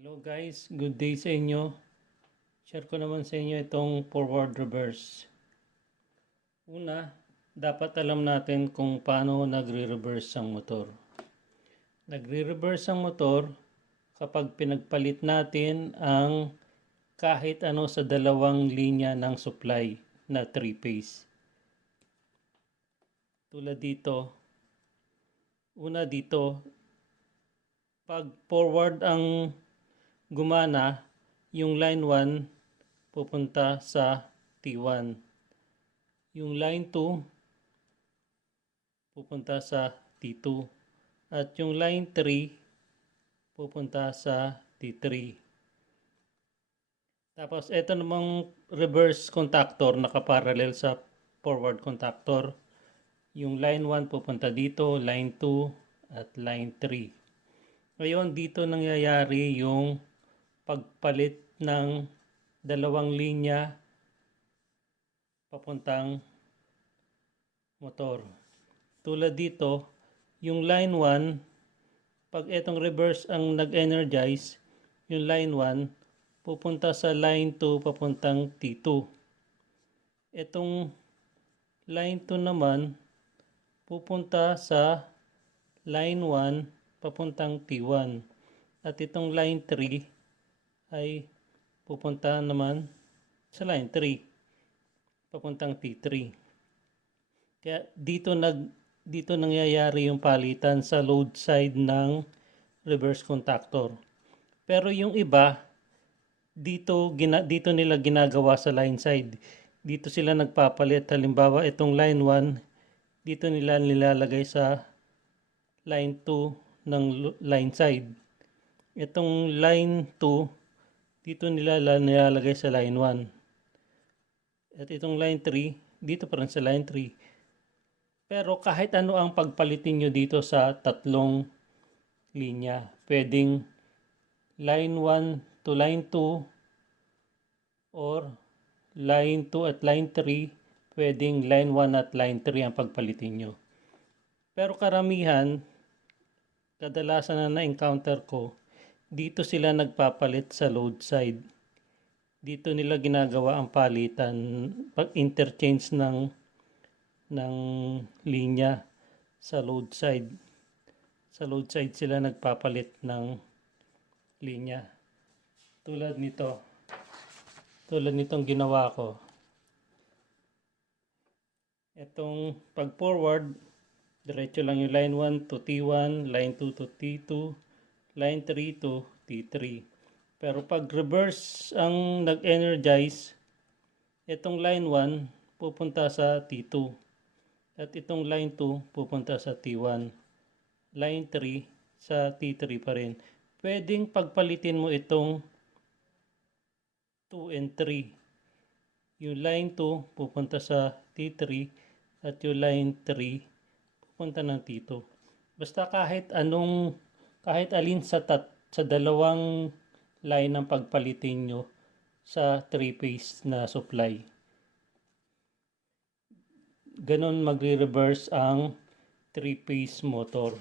Hello guys, good day sa inyo. Share ko naman sa inyo itong forward reverse. Una, dapat alam natin kung paano nagre-reverse ang motor. Nagre-reverse ang motor kapag pinagpalit natin ang kahit ano sa dalawang linya ng supply na 3-phase. Tulad dito, una dito, pag forward ang gumana, yung line 1 pupunta sa T1. Yung line 2 pupunta sa T2. At yung line 3 pupunta sa T3. Tapos ito namang reverse contactor nakaparallel sa forward contactor. Yung line 1 pupunta dito, line 2 at line 3. Ngayon dito nangyayari yung pagpalit ng dalawang linya papuntang motor. Tulad dito, yung line 1, pag itong reverse ang nag-energize, yung line 1 pupunta sa line 2 papuntang T2. Itong line 2 naman pupunta sa line 1 papuntang T1. At itong line 3 ay pupunta naman sa line 3 papuntang T3. Kaya dito nangyayari yung palitan sa load side ng reverse contactor. Pero yung iba dito nila ginagawa sa line side. Dito sila nagpapalit. Halimbawa itong line 1 dito nila nilalagay sa line 2 ng line side. Itong line 2 dito nila nilalagay sa line 1. At itong line 3, dito pa rin sa line 3. Pero kahit ano ang pagpalitin nyo dito sa tatlong linya. Pwedeng line 1 to line 2 or line 2 at line 3. Pwedeng line 1 at line 3 ang pagpalitin nyo. Pero karamihan, kadalasan na na-encounter ko, dito sila nagpapalit sa load side. Dito nila ginagawa ang palitan, pag-interchange ng linya sa load side. Sa load side sila nagpapalit ng linya. Tulad nitong ginawa ko. Itong pag forward, diretso lang yung line 1 to T1, line 2 to T2, line 3 to T3. Pero pag reverse ang nag-energize, itong line 1 pupunta sa T2. At itong line 2 pupunta sa T1. Line 3 sa T3 pa rin. Pwedeng pagpalitin mo itong 2 and 3. Yung line 2 pupunta sa T3 at yung line 3 pupunta ng T2. Basta kahit alin sa dalawang line ng pagpalitin nyo sa 3-phase na supply. Ganon magre-reverse ang 3-phase motor.